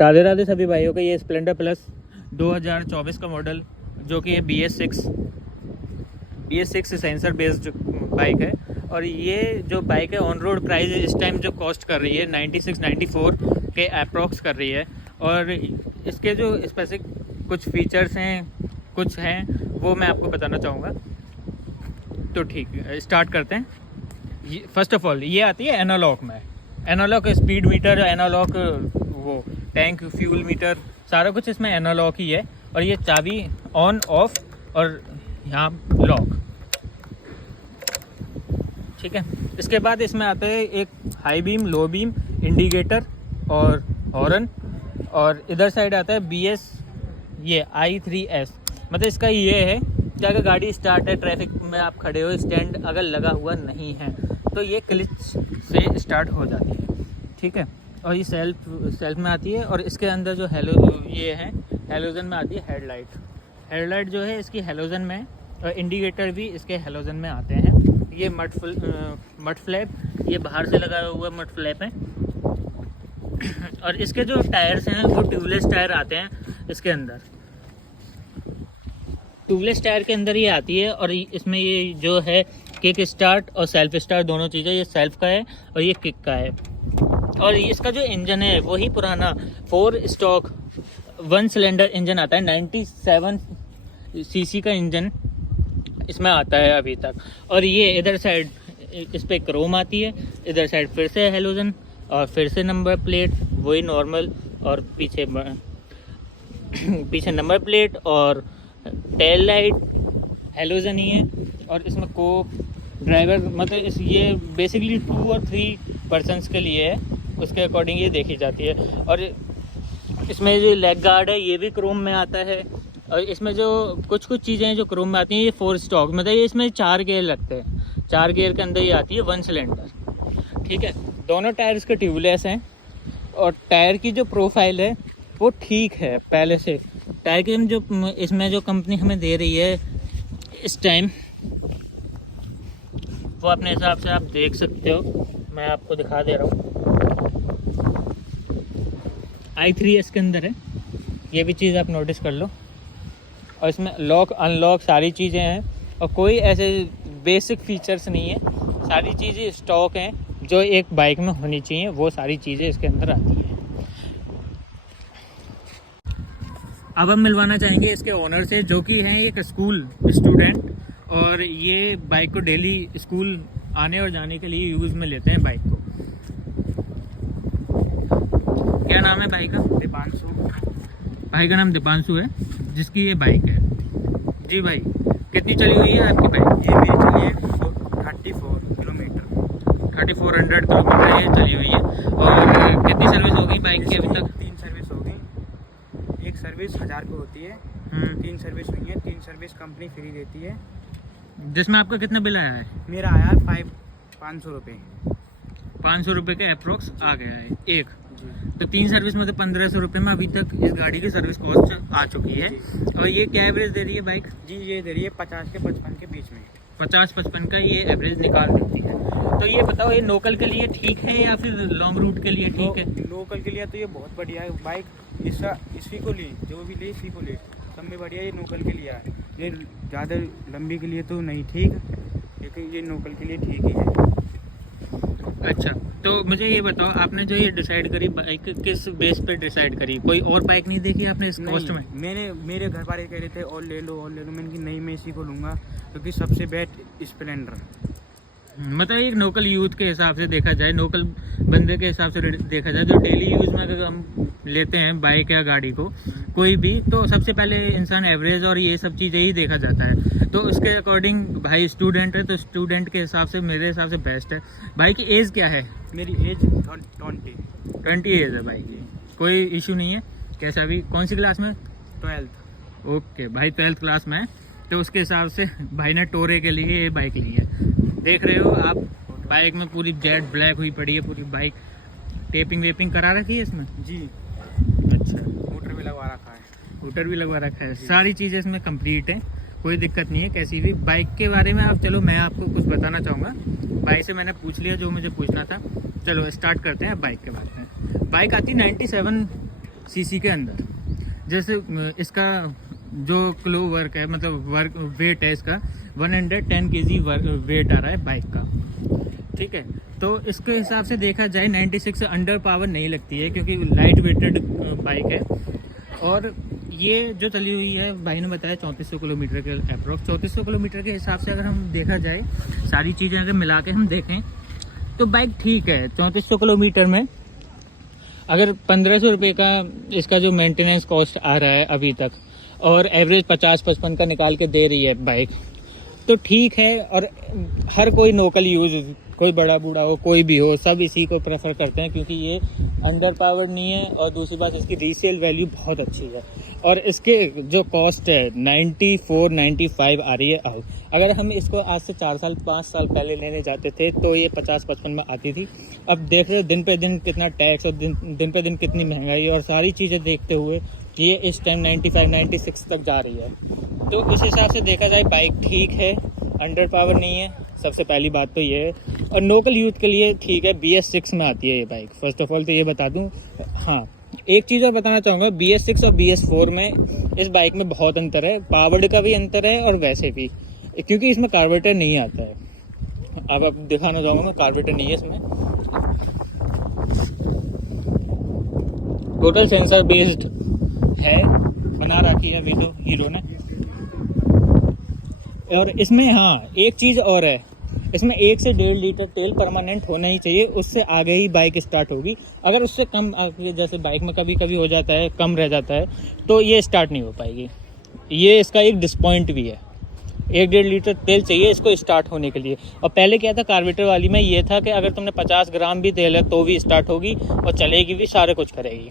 राधे राधे सभी भाइयों का। ये स्प्लेंडर प्लस 2024 का मॉडल जो कि ये BS6 सेंसर बेस्ड बाइक है। और ये जो बाइक है ऑन रोड प्राइस इस टाइम जो कॉस्ट कर रही है 96-94 के अप्रॉक्स कर रही है। और इसके जो स्पेसिफिक कुछ फीचर्स हैं कुछ हैं वो मैं आपको बताना चाहूँगा। तो ठीक है, स्टार्ट करते हैं। फर्स्ट ऑफ ऑल ये आती है एनालॉग में, एनालॉग स्पीड मीटर, एनालॉग वो टैंक फ्यूल मीटर, सारा कुछ इसमें एनालॉग ही है। और ये चाबी ऑन ऑफ और यहाँ लॉक, ठीक है। इसके बाद इसमें आते हैं एक high beam, low beam, indicator और हॉर्न। और इधर साइड आता है BS ये I3S, मतलब इसका ये है कि अगर गाड़ी स्टार्ट है, ट्रैफिक में आप खड़े हो, स्टैंड अगर लगा हुआ नहीं है तो ये क्लिच से स्टार्ट हो जाती है, ठीक है। और ये सेल्फ में आती है। और इसके अंदर जो ये है हेलोजन में आती है हेडलाइट जो है इसकी हेलोजन में, और इंडिकेटर भी इसके हेलोजन में आते हैं। ये मड फ्लैप, ये बाहर से लगा हुआ मड फ्लैप है। और इसके जो टायर्स हैं वो ट्यूबलेस टायर आते हैं इसके अंदर, ट्यूबलेस टायर के अंदर ये आती है। और इसमें ये जो है किक स्टार्ट और सेल्फ स्टार्ट दोनों चीज़ें, ये सेल्फ का है और ये किक का है। और इसका जो इंजन है वही पुराना 4 स्टॉक 1 सिलेंडर इंजन आता है, 97 सीसी का इंजन इसमें आता है अभी तक। और ये इधर साइड इस पे क्रोम आती है, इधर साइड फिर से हेलोजन और फिर से नंबर प्लेट वही नॉर्मल, और पीछे नंबर प्लेट और टेल लाइट हेलोजन ही है। और इसमें को ड्राइवर मतलब ये बेसिकली 2 और 3 पर्सनस के लिए है, उसके अकॉर्डिंग ये देखी जाती है। और इसमें जो लेग गार्ड है ये भी क्रोम में आता है। और इसमें जो कुछ चीज़ें हैं जो क्रोम में आती हैं, ये 4 स्टॉक, मतलब ये इसमें 4 गियर लगते हैं, 4 गियर के अंदर ये आती है 1 सिलेंडर, ठीक है। दोनों टायर इसके ट्यूबलेस हैं। और टायर की जो प्रोफाइल है वो ठीक है पहले से। टायर की जो इसमें जो कंपनी हमें दे रही है इस टाइम वो अपने हिसाब से आप देख सकते हो, मैं आपको दिखा दे रहा हूँ। I3S के अंदर है, ये भी चीज़ आप नोटिस कर लो। और इसमें लॉक अनलॉक सारी चीज़ें हैं और कोई ऐसे बेसिक फीचर्स नहीं है, सारी चीज़ें स्टॉक हैं जो एक बाइक में होनी चाहिए, वो सारी चीज़ें इसके अंदर आती हैं। अब हम मिलवाना चाहेंगे इसके ओनर से जो कि हैं एक स्कूल स्टूडेंट, और ये बाइक को डेली स्कूल आने और जाने के लिए यूज़ में लेते हैं बाइक को। क्या नाम है भाई का? दीपांशु। भाई का नाम दीपांशु है जिसकी ये बाइक है। जी भाई, कितनी चली हुई है आपकी बाइक? ये मेरी चली है 34 किलोमीटर, 3400 किलोमीटर ये चली हुई है। और कितनी सर्विस हो गई बाइक की अभी तक? 3 सर्विस हो गई। एक सर्विस 1000 की होती है, 3 सर्विस हुई है। 3 सर्विस कंपनी फ्री देती है। जिसमें आपका कितना बिल आया है? मेरा आया 500 रुपये। 500 रुपये के अप्रोक्स आ गया है एक। जी। तो 3 सर्विस में तो 1500 रुपये में अभी तक इस गाड़ी की सर्विस कॉस्ट आ चुकी है। और ये क्या एवरेज दे रही है बाइक? जी, ये दे रही है 50 से 55 के बीच में। 50-55 का ये एवरेज निकाल देती है। तो ये बताओ, ये लोकल के लिए ठीक है या फिर लॉन्ग रूट के लिए ठीक है? लोकल के लिए तो ये बहुत बढ़िया है बाइक। इसी को ली, जो भी ले इसी को ले, सब में बढ़िया। ये लोकल के लिए है, ये ज़्यादा लंबी के लिए तो नहीं ठीक, लेकिन ये लोकल के लिए ठीक ही है। अच्छा, तो मुझे ये बताओ, आपने जो ये डिसाइड करी बाइक किस बेस पे डिसाइड करी? कोई और बाइक नहीं देखी आपने इस कॉस्ट में? मेरे घर वाले कह रहे थे और ले लो। मैंने कहा नहीं, मैं इसी को लूँगा क्योंकि सबसे बेस्ट स्प्लेंडर। मतलब एक लोकल यूथ के हिसाब से देखा जाए, लोकल बंदे के हिसाब से देखा जाए, जो डेली यूज़ में अगर हम लेते हैं बाइक या गाड़ी को कोई भी, तो सबसे पहले इंसान एवरेज और ये सब चीज़ें ही देखा जाता है। तो उसके अकॉर्डिंग भाई स्टूडेंट है, तो स्टूडेंट के हिसाब से मेरे हिसाब से बेस्ट है। भाई की एज क्या है? मेरी एज 20 एज है भाई की, कोई इशू नहीं है। कैसा भी, कौन सी क्लास में? 12th। ओके भाई, 12th क्लास में है, तो उसके हिसाब से भाई ने टोरे के लिए ये बाइक ली है। देख रहे हो आप, बाइक में पूरी जेट ब्लैक हुई पड़ी है पूरी बाइक। टेपिंग वेपिंग करा रखी है इसमें? जी। अच्छा, मोटर भी लगवा रखा है। स्कूटर भी लगवा रखा है, सारी चीज़ें इसमें कंप्लीट है, कोई दिक्कत नहीं है कैसी भी। बाइक के बारे में अब चलो मैं आपको कुछ बताना चाहूँगा। बाइक से मैंने पूछ लिया जो मुझे पूछना था, चलो स्टार्ट करते हैं बाइक के बारे में। बाइक आती 97 सीसी के अंदर। जैसे इसका जो क्लो वर्क है, मतलब वर्क वेट है इसका 110 kg वेट आ रहा है बाइक का, ठीक है। तो इसके हिसाब से देखा जाए 96 से अंडर पावर नहीं लगती है, क्योंकि लाइट वेटेड बाइक है। और ये जो चली हुई है भाई ने बताया 3400 किलोमीटर के अप्रॉक्स। 3400 किलोमीटर के हिसाब से अगर हम देखा जाए, सारी चीज़ें अगर मिला के हम देखें तो बाइक ठीक है। 3400 किलोमीटर में अगर 1500 रुपये का इसका जो मेंटेनेंस कॉस्ट आ रहा है अभी तक, और एवरेज 50-55 का निकाल के दे रही है बाइक, तो ठीक है। और हर कोई लोकल यूज़, कोई बड़ा बूढ़ा हो, कोई भी हो, सब इसी को प्रेफर करते हैं, क्योंकि ये अंडर पावर नहीं है, और दूसरी बात इसकी रीसेल वैल्यू बहुत अच्छी है। और इसके जो कॉस्ट है 94-95 आ रही है आउट। अगर हम इसको आज से 4 साल 5 साल पहले लेने जाते थे तो ये 50-55 में आती थी। अब देख रहे हो दिन पे दिन कितना टैक्स, और दिन पे दिन कितनी महंगाई, और सारी चीज़ें देखते हुए ये इस टाइम 95-96 तक जा रही है। तो उस हिसाब से देखा जाए बाइक ठीक है, अंडर पावर नहीं है, सबसे पहली बात तो ये है। और लोकल यूथ के लिए ठीक है, BS6 में आती है ये बाइक। फर्स्ट ऑफ ऑल तो ये बता दूं। हाँ, एक चीज़ और बताना चाहूँगा, BS6 और BS4 में इस बाइक में बहुत अंतर है। पावर्ड का भी अंतर है और वैसे भी, क्योंकि इसमें कार्बोरेटर नहीं आता है। अब दिखाना चाहूँगा मैं, कार्बोरेटर नहीं है इसमें। टोटल सेंसर बेस्ड है, बना रखी है अभी तो हीरो ने। और इसमें हाँ एक चीज़ और है, इसमें 1 से 1.5 लीटर तेल परमानेंट होना ही चाहिए, उससे आगे ही बाइक स्टार्ट होगी। अगर उससे कम आगे, जैसे बाइक में कभी कभी हो जाता है, कम रह जाता है, तो ये स्टार्ट नहीं हो पाएगी। ये इसका एक डिसपॉइंट भी है। 1-1.5 लीटर तेल चाहिए इसको स्टार्ट होने के लिए। और पहले क्या था कार्बोरेटर वाली में, ये था कि अगर तुमने 50 ग्राम भी तेल है तो भी स्टार्ट होगी और चलेगी भी, सारे कुछ करेगी।